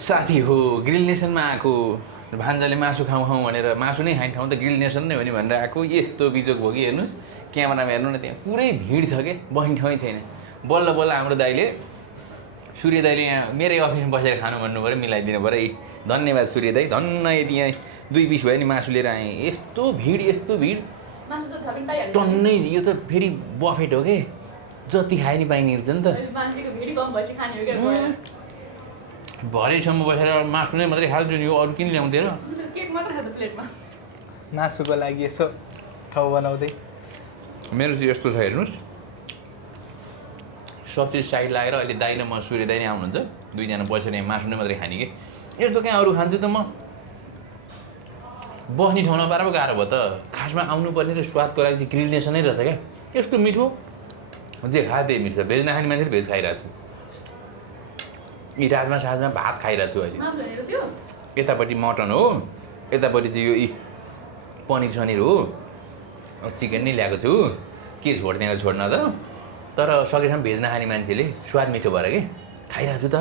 साथी हो ग्रिल नेसनमा आएको भान्जाले मासु खाउँ खाउँ भनेर मासु नै खाने ठाउँ त ग्रिल नेसन नै हो नि भनेर आएको यस्तो बिजोग भयो कि हेर्नुहोस् क्यामेरामा हेर्नु न त्यहाँ पुरै भिड छ क्या बस्ने ठाउँै छैन बल्ल बल्ल हाम्रो दाइले सूर्य दाइले यहाँ मेरै अफिसमा बसेर खानु भन्नु पऱ्यो मिलाइदिनु पऱ्यो है धन्यवाद सूर्य दाइ धन्न यति यहाँ 2 पिस भयो नि मासु लिएर आएँ यस्तो भिड टन्नै यो त फेरि बफेट हो के जति खाए नि पाइने रहेछ नि त भरेसम्म बसेर मासु नै मात्रै खाल्छु नि यो अरू किन ल्याउँदैन मासुको लागि यसो ठाउँ बनाउँदै मेरो चाहिँ यस्तो छ हेर्नुहोस् सब चिज साइड लागेर अहिले दाइ र म सूर्य दाइ नै आउनुहुन्छ दुईजना बसेर यहाँ मासु नै मात्रै खाने कि यस्तो कहाँ अरू खान्छु त म बस्ने ठाउँमा पाएर पो गाह्रो भयो त खासमा आउनुपर्ने र स्वादको लागि चाहिँ ग्रिल नेसन नै रहेछ क्या यस्तो मिठो जे खाए त्यही मिठो छ भेज नखाने मान्छेले भेज खाइरहेको छु यी राजमा साजमा भात खाइरहेको छु अहिले यतापट्टि मटन हो यतापट्टि चाहिँ यो पनिर सनिर हो चिकन नै ल्याएको छु के छोड्दैन छोड्न त तर सकेसम्म भेज नखाने मान्छेले स्वाद मिठो भएर कि खाइरहेको छु त